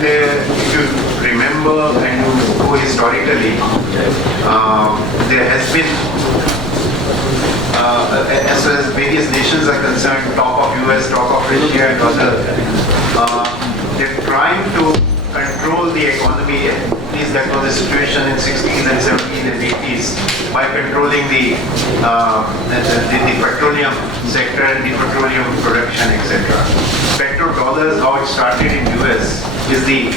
And if you remember and you go historically, there has been, as far as various nations are concerned, top of US, top of Russia and other, they're trying to control the economy. At least that was the situation in 60s and 70s and 80s, by controlling the petroleum sector and the petroleum production, etc. Petrodollars, how it started in US, is the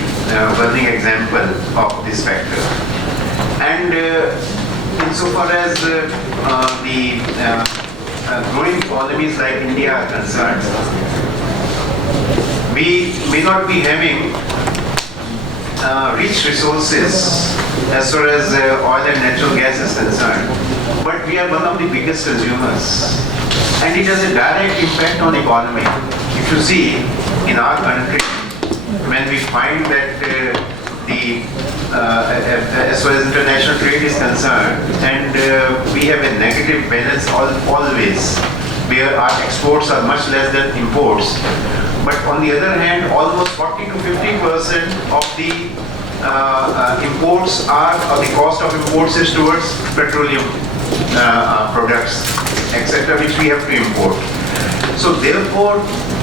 burning example of this factor. And insofar as the growing economies like India are concerned, we may not be having rich resources as far as oil and natural gas is concerned, but we are one of the biggest consumers, and it has a direct impact on economy. If you see in our country, when we find that as far as international trade is concerned, and we have a negative balance always, where our exports are much less than imports. But on the other hand, almost 40 to 50% of the imports are, or the cost of imports is towards petroleum products, etc., which we have to import. So therefore,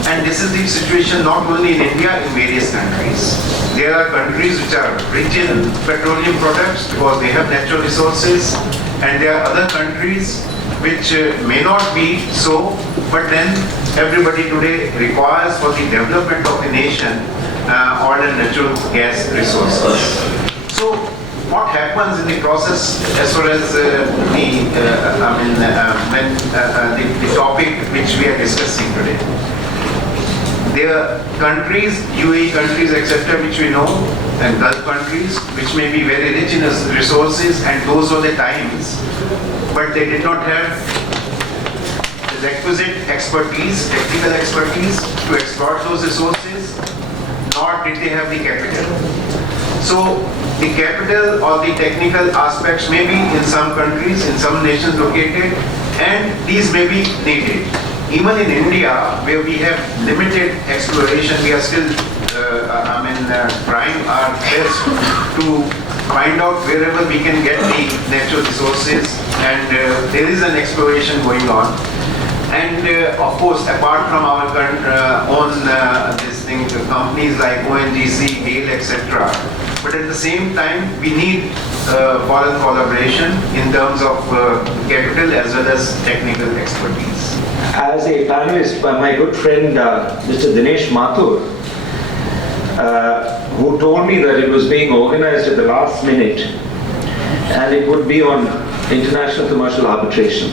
and this is the situation not only in India, in various countries. There are countries which are rich in petroleum products because they have natural resources, and there are other countries which may not be so, but then everybody today requires for the development of the nation oil and natural gas resources. So what happens in the process as far as the topic which we are discussing today? There are countries, UAE countries, etc., which we know, and Gulf countries, which may be very rich in resources, and those were the times, but they did not have the requisite expertise, technical expertise to exploit those resources, nor did they have the capital. So the capital or the technical aspects may be in some countries, in some nations located, and these may be needed. Even in India, where we have limited exploration, we are still trying our best to find out wherever we can get the natural resources, and there is an exploration going on. And of course, apart from our own companies like ONGC, GAIL, etc. But at the same time, we need foreign collaboration in terms of capital as well as technical expertise. As a panelist, my good friend Mr. Dinesh Mathur, who told me that it was being organized at the last minute and it would be on international commercial arbitration.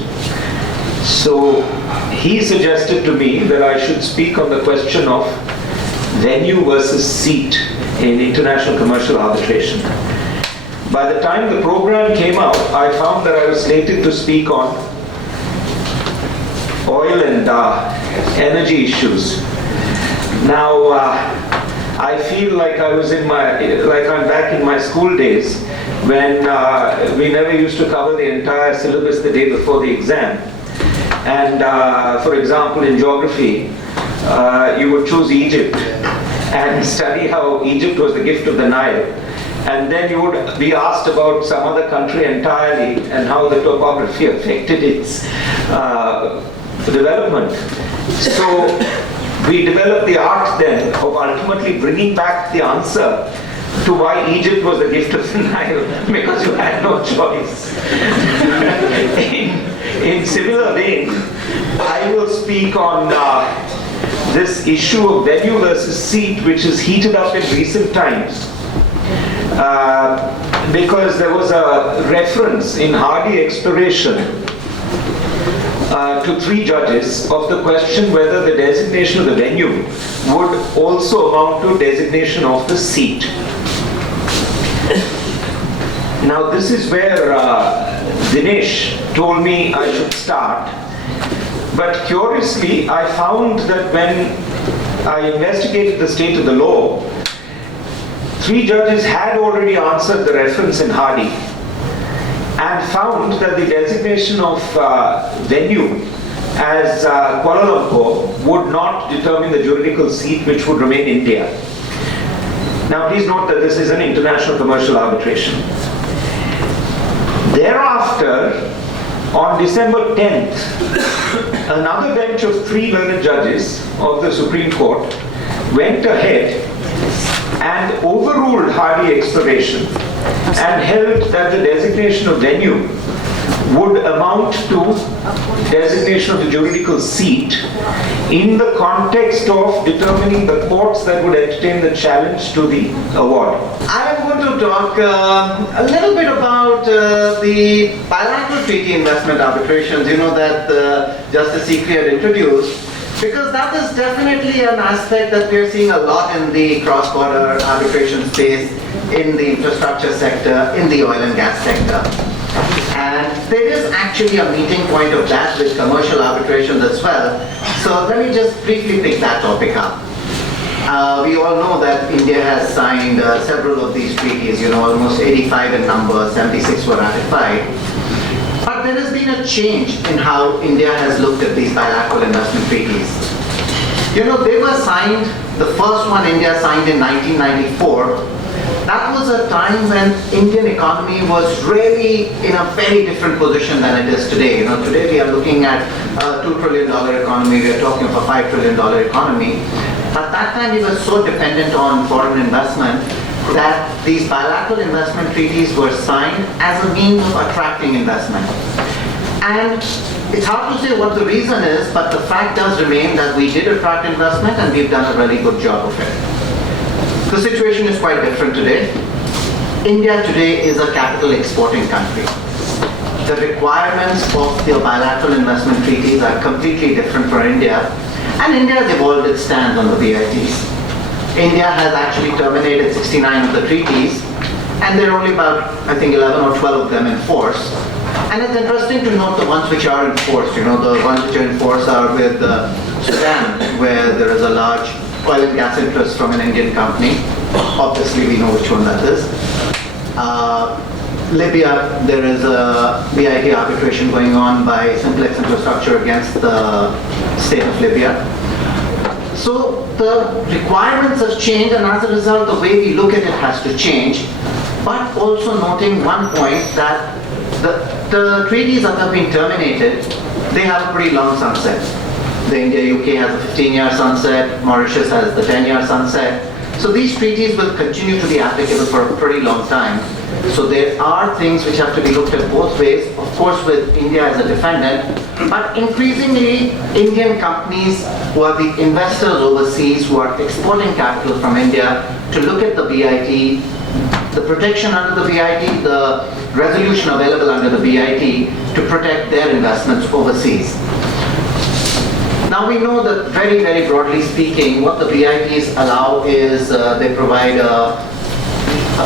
So he suggested to me that I should speak on the question of venue versus seat in international commercial arbitration. By the time the program came out, I found that I was slated to speak on oil and energy issues. Now, I feel like I'm back in my school days when we never used to cover the entire syllabus the day before the exam. And for example, in geography, you would choose Egypt and study how Egypt was the gift of the Nile. And then you would be asked about some other country entirely and how the topography affected its development. So we developed the art then of ultimately bringing back the answer to why Egypt was the gift of the Nile, because you had no choice. In similar vein, I will speak on this issue of venue versus seat, which is heated up in recent times. Because there was a reference in Hardy Exploration to 3 judges of the question whether the designation of the venue would also amount to designation of the seat. Now this is where Dinesh told me I should start, but curiously I found that when I investigated the state of the law, 3 judges had already answered the reference in Hardy and found that the designation of venue as Kuala Lumpur would not determine the juridical seat, which would remain India. Now please note that this is an international commercial arbitration. Thereafter, on December 10th, another bench of 3 learned judges of the Supreme Court went ahead and overruled Hardy Exploration and held that the designation of venue would amount to designation of the juridical seat in the context of determining the courts that would entertain the challenge to the award. I am going to talk a little bit about the bilateral treaty investment arbitrations, that Justice Sikri had introduced, because that is definitely an aspect that we are seeing a lot in the cross-border arbitration space, in the infrastructure sector, in the oil and gas sector. And there is actually a meeting point of that with commercial arbitrations as well. So let me just briefly pick that topic up. We all know that India has signed several of these treaties, almost 85 in number, 76 were ratified. But there has been a change in how India has looked at these bilateral investment treaties. They were signed, the first one India signed in 1994. That was a time when Indian economy was really in a very different position than it is today. Today we are looking at a $2 trillion economy, we are talking of a $5 trillion economy. At that time we were so dependent on foreign investment that these bilateral investment treaties were signed as a means of attracting investment. And it's hard to say what the reason is, but the fact does remain that we did attract investment and we've done a really good job of it. The situation is quite different today. India today is a capital exporting country. The requirements of the bilateral investment treaties are completely different for India, and India has evolved its stance on the BITs. India has actually terminated 69 of the treaties, and there are only about, I think, 11 or 12 of them in force. And it's interesting to note the ones which are in force. The ones which are in force are with Sudan, where there is a large oil and gas interest from an Indian company. Obviously, we know which one that is. Libya, there is a BIT arbitration going on by Simplex Infrastructure against the state of Libya. So the requirements have changed, and as a result, the way we look at it has to change. But also noting one point that the treaties that have been terminated, they have a pretty long sunset. The India-UK has a 15-year sunset, Mauritius has the 10-year sunset. So these treaties will continue to be applicable for a pretty long time. So there are things which have to be looked at both ways, of course with India as a defendant, but increasingly Indian companies who are the investors overseas who are exporting capital from India to look at the BIT, the protection under the BIT, the resolution available under the BIT to protect their investments overseas. Now we know that very, very broadly speaking, what the BITs allow is they provide a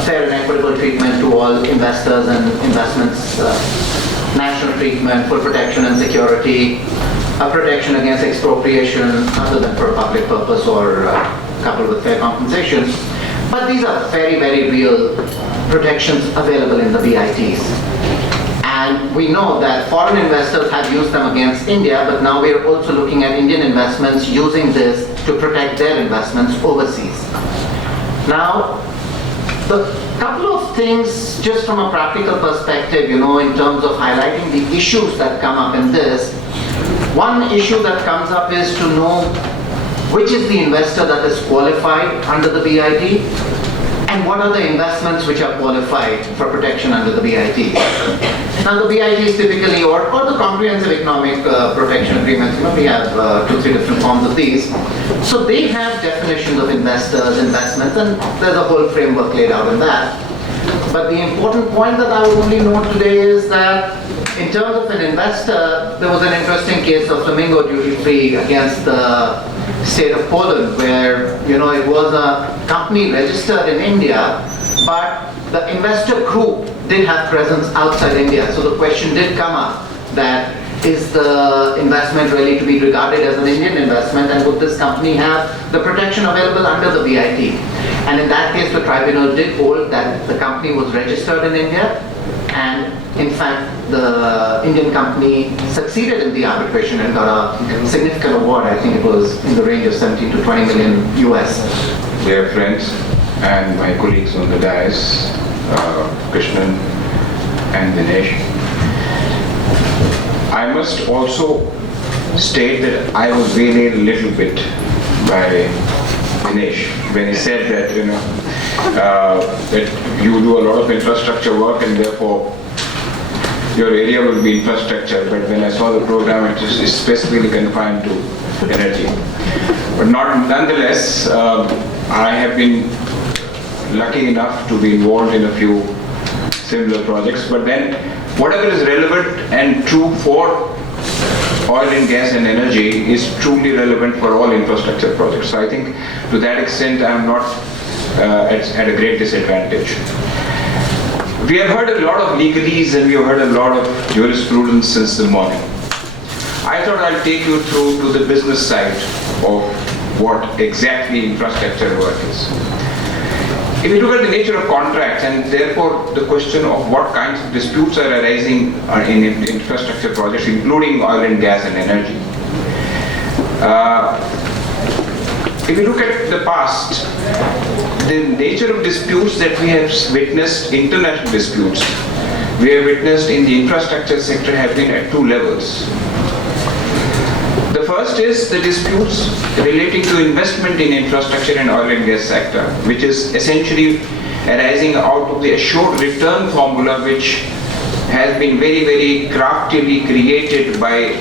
fair and equitable treatment to all investors and investments, national treatment, full protection and security, a protection against expropriation other than for a public purpose or coupled with fair compensation. But these are very, very real protections available in the BITs. And we know that foreign investors have used them against India, but now we are also looking at Indian investments using this to protect their investments overseas. Now, the couple of things just from a practical perspective, in terms of highlighting the issues that come up in this. One issue that comes up is to know which is the investor that is qualified under the BIT and what are the investments which are qualified for protection under the BIT. Now the BITs typically, or the comprehensive economic protection agreements, we have 2-3 different forms of these. So they have definitions of investors, investments, and there's a whole framework laid out in that. But the important point that I would only note today is that in terms of an investor, there was an interesting case of Flamingo duty-free against the state of Poland, where it was a company registered in India, but the investor group did have presence outside India. So the question did come up that is the investment really to be regarded as an Indian investment, and would this company have the protection available under the BIT? And in that case, the tribunal did hold that the company was registered in India, and in fact, the Indian company succeeded in the arbitration and got a significant award. I think it was in the range of 17 to 20 million US. Dear friends, and my colleagues on the dais, Krishnan and Dinesh. I must also state that I was vexed a little bit by Dinesh when he said that, that you do a lot of infrastructure work and therefore your area will be infrastructure, but when I saw the program, it is specifically confined to energy. But nonetheless, I have been lucky enough to be involved in a few similar projects, but then whatever is relevant and true for oil and gas and energy is truly relevant for all infrastructure projects. So I think to that extent I am not at a great disadvantage. We have heard a lot of legalese and we have heard a lot of jurisprudence since the morning. I thought I'll take you through to the business side of what exactly infrastructure work is. If you look at the nature of contracts and therefore the question of what kinds of disputes are arising in infrastructure projects, including oil and gas and energy. If you look at the past, the nature of disputes that we have witnessed, international disputes, we have witnessed in the infrastructure sector have been at two levels. The first is the disputes relating to investment in infrastructure and oil and gas sector, which is essentially arising out of the assured return formula, which has been very, very craftily created by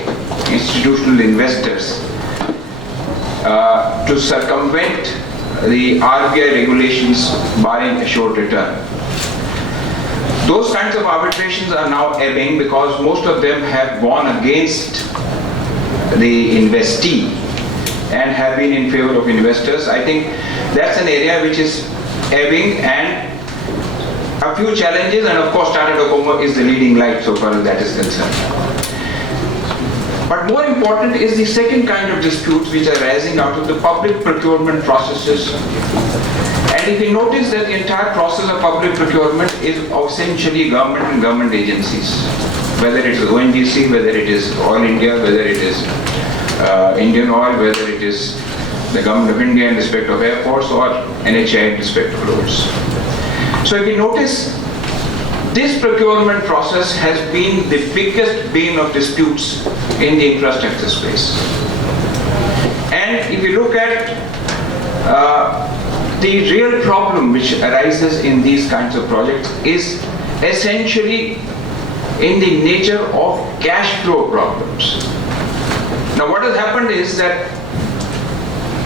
institutional investors to circumvent the RBI regulations barring assured return. Those kinds of arbitrations are now ebbing because most of them have gone against the investee and have been in favor of investors. I think that's an area which is ebbing, and a few challenges, and of course Tata Docomo is the leading light so far as that is concerned. But more important is the second kind of disputes which are arising out of the public procurement processes. And if you notice that the entire process of public procurement is essentially government and government agencies, whether it is ONGC, whether it is Oil India, whether it is Indian Oil, whether it is the Government of India in respect of airports or NHAI in respect of roads. So if you notice, this procurement process has been the biggest bane of disputes in the infrastructure space. And if you look at the real problem which arises in these kinds of projects is essentially in the nature of cash flow problems. Now what has happened is that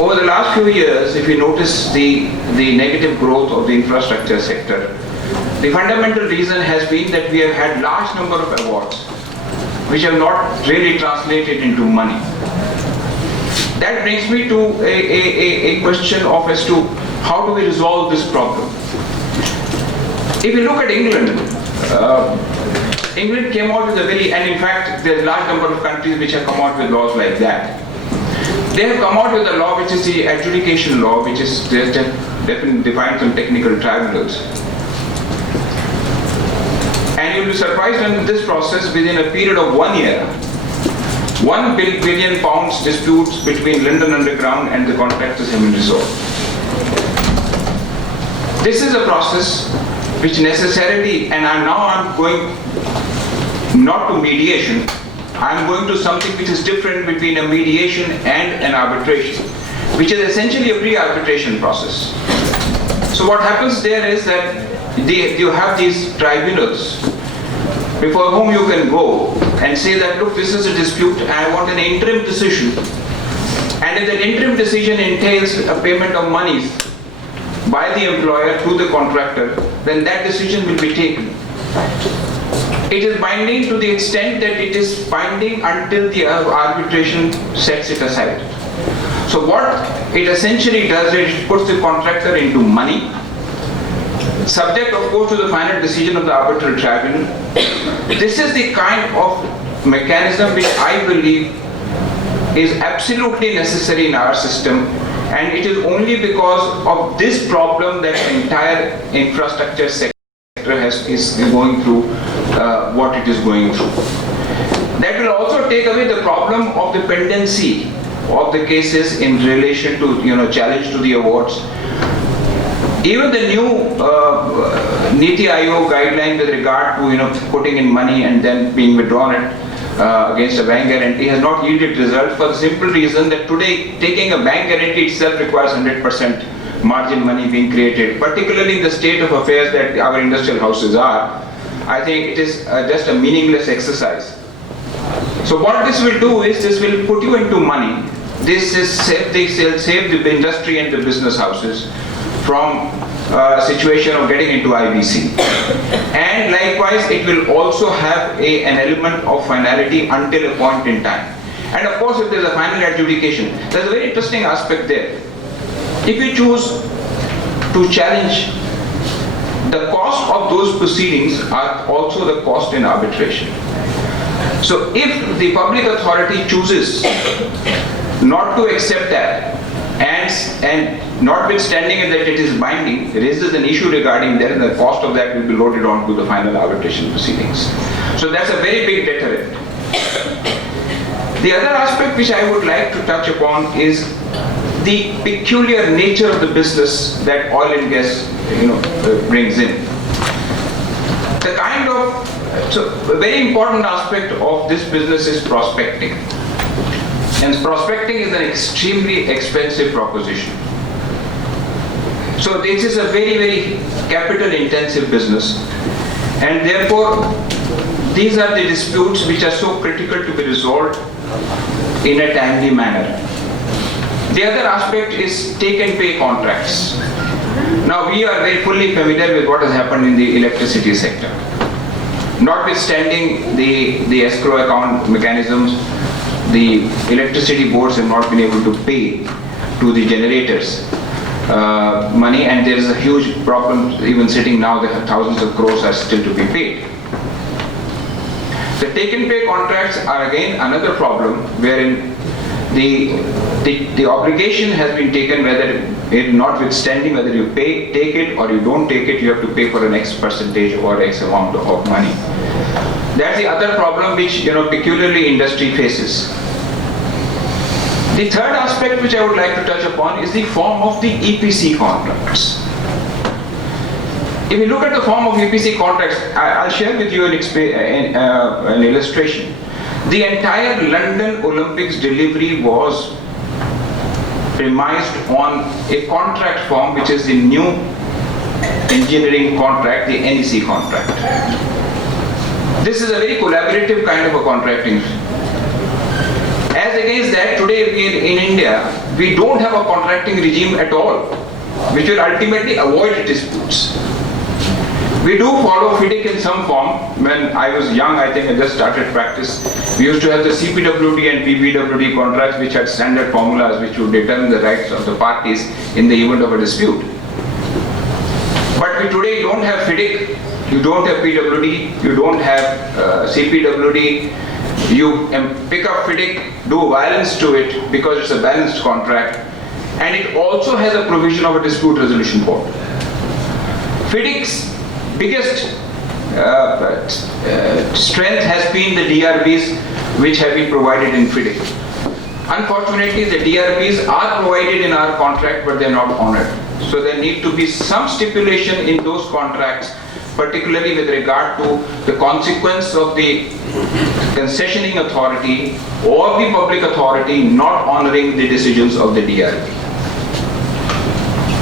over the last few years, if you notice the negative growth of the infrastructure sector, the fundamental reason has been that we have had large number of awards which have not really translated into money. That brings me to a question of as to how do we resolve this problem. If you look at England, England came out with a very, and in fact there are a large number of countries which have come out with laws like that. They have come out with a law which is the adjudication law, which is definitely defined some technical tribunals. And you'll be surprised in this process, within a period of 1 year, £1 billion disputes between London Underground and the contractors have been resolved. This is a process which necessarily, and I'm going not to mediation, I'm going to something which is different between a mediation and an arbitration, which is essentially a pre-arbitration process. So what happens there is that you have these tribunals before whom you can go and say that, look, this is a dispute, I want an interim decision. And if that interim decision entails a payment of monies by the employer to the contractor, then that decision will be taken. It is binding to the extent that it is binding until the arbitration sets it aside. So what it essentially does is it puts the contractor into money, subject of course to the final decision of the arbitral tribunal. This is the kind of mechanism which I believe is absolutely necessary in our system, and it is only because of this problem that the entire infrastructure sector is going through what it is going through. That will also take away the problem of the pendency of the cases in relation to challenge to the awards. Even the new Niti Aayog guideline with regard to putting in money and then being withdrawn it against a bank guarantee has not yielded result, for the simple reason that today taking a bank guarantee itself requires 100% margin money being created, particularly in the state of affairs that our industrial houses are. I think it is just a meaningless exercise. So what this will do is this will put you into money. This is save the industry and the business houses from a situation of getting into IBC. And likewise, it will also have an element of finality until a point in time. And of course, if there's a final adjudication, there's a very interesting aspect there. If you choose to challenge, the cost of those proceedings are also the cost in arbitration. So if the public authority chooses not to accept that, and notwithstanding that it is binding, raises an issue regarding that, and the cost of that will be loaded on to the final arbitration proceedings. So that's a very big deterrent. The other aspect which I would like to touch upon is the peculiar nature of the business that oil and gas brings in. The kind of, so a very important aspect of this business is prospecting. And prospecting is an extremely expensive proposition. So this is a very, very capital intensive business, and therefore these are the disputes which are so critical to be resolved in a timely manner. The other aspect is take and pay contracts. Now we are very fully familiar with what has happened in the electricity sector. Notwithstanding the escrow account mechanisms, the electricity boards have not been able to pay to the generators money, and there is a huge problem even sitting now. The thousands of crores are still to be paid. The take and pay contracts are again another problem, wherein the obligation has been taken, whether notwithstanding whether you take it or you don't take it, you have to pay for an X percentage or X amount of money. That's the other problem which peculiarly industry faces. The third aspect which I would like to touch upon is the form of the EPC contracts. If you look at the form of EPC contracts, I'll share with you an illustration. The entire London Olympics delivery was premised on a contract form which is the new engineering contract, the NEC contract. This is a very collaborative kind of a contracting. As against that, today in India, we don't have a contracting regime at all, which will ultimately avoid disputes. We do follow FIDIC in some form. When I was young, I think I just started practice, we used to have the CPWD and PPWD contracts which had standard formulas which would determine the rights of the parties in the event of a dispute. But we today don't have FIDIC, you don't have PWD, you don't have CPWD, you pick up FIDIC, do violence to it because it's a balanced contract, and it also has a provision of a dispute resolution board. FIDIC's biggest strength has been the DRBs which have been provided in FIDIC. Unfortunately, the DRBs are provided in our contract, but they are not honored. So there need to be some stipulation in those contracts, particularly with regard to the consequence of the concessioning authority or the public authority not honoring the decisions of the DRB.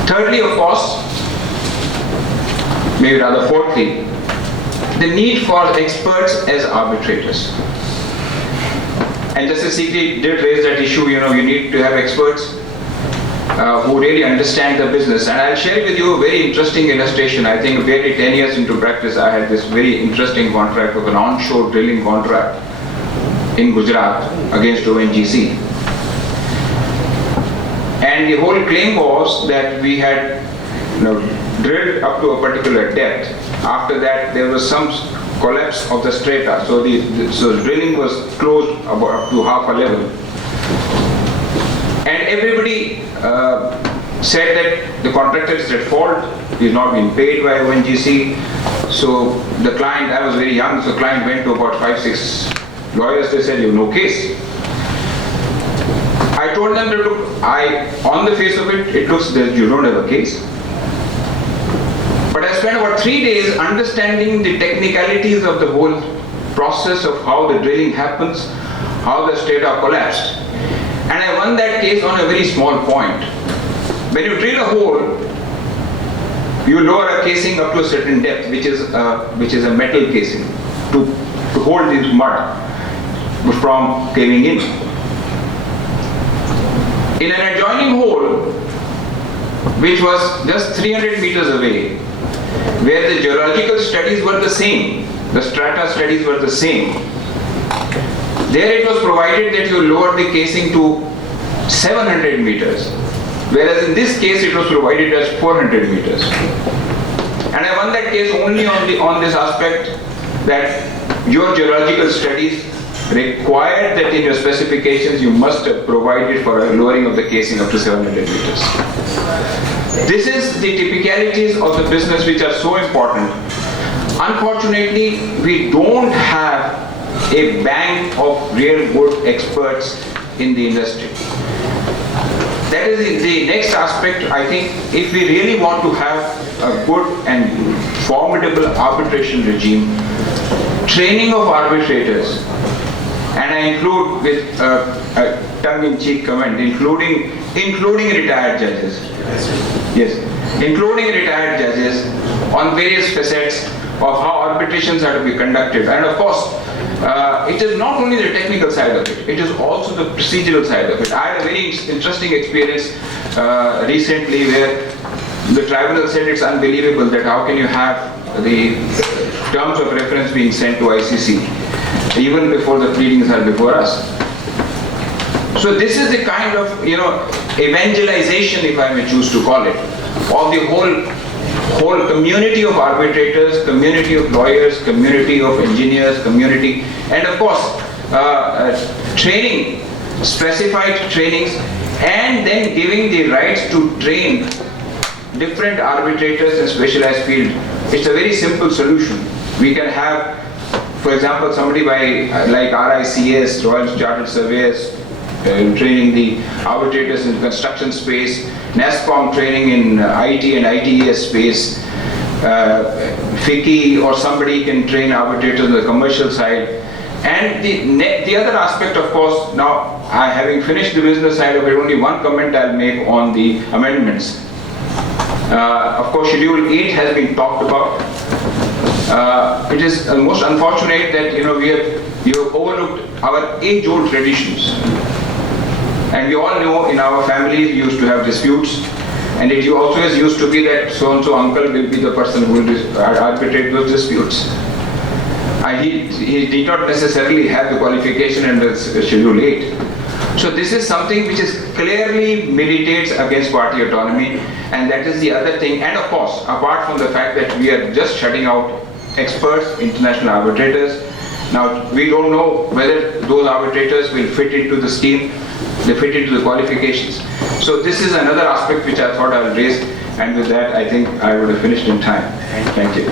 Thirdly, of course, maybe rather fourthly, the need for experts as arbitrators. And Justice Sikri did raise that issue, you need to have experts who really understand the business. And I'll share with you a very interesting illustration. I think barely 10 years into practice, I had this very interesting contract of an onshore drilling contract in Gujarat against ONGC. And the whole claim was that we had drilled up to a particular depth. After that, there was some collapse of the strata, so so drilling was closed about up to half a level. And everybody said that the contractor is at fault, he's not been paid by ONGC. So the client, I was very young, so the client went to about 5-6 lawyers. They said, you have no case. I told them that, look, on the face of it, it looks that you don't have a case. spent about 3 days understanding the technicalities of the whole process of how the drilling happens, how the strata collapsed. And I won that case on a very small point. When you drill a hole, you lower a casing up to a certain depth, which is a metal casing, to hold this mud from caving in. In an adjoining hole, which was just 300 meters away, where the geological studies were the same, the strata studies were the same, there it was provided that you lower the casing to 700 meters, whereas in this case it was provided as 400 meters. And I won that case only on this aspect that your geological studies required that in your specifications you must have provided for a lowering of the casing up to 700 meters. This is the typicalities of the business which are so important. Unfortunately, we don't have a bank of real good experts in the industry. That is the next aspect. I think if we really want to have a good and formidable arbitration regime, training of arbitrators, and I include with a tongue-in-cheek comment, including retired judges. Yes, including retired judges on various facets of how arbitrations are to be conducted. And of course, it is not only the technical side of it, it is also the procedural side of it. I had a very interesting experience recently where the tribunal said it's unbelievable that how can you have the terms of reference being sent to ICC even before the pleadings are before us. So this is the kind of, evangelization, if I may choose to call it, of the whole community of arbitrators, community of lawyers, community of engineers, community, and of course, training, specified trainings, and then giving the rights to train different arbitrators in specialized field. It's a very simple solution. We can have, for example, somebody like RICS, Royal Chartered Surveyors, training the arbitrators in construction space, NASCOM training in IT and ITES space, FICI or somebody can train arbitrators on the commercial side. And the other aspect, of course, now having finished the business side of it, only one comment I'll make on the amendments. Of course, Schedule 8 has been talked about. It is most unfortunate that we have overlooked our age-old traditions. And we all know in our families we used to have disputes, and it always used to be that so-and-so uncle will be the person who will arbitrate those disputes. He did not necessarily have the qualification under Schedule 8. So this is something which is clearly militates against party autonomy, and that is the other thing. And of course, apart from the fact that we are just shutting out experts, international arbitrators, now we don't know whether those arbitrators will fit into the scheme, they fit into the qualifications. So this is another aspect which I thought I would raise, and with that I think I would have finished in time. Thank you.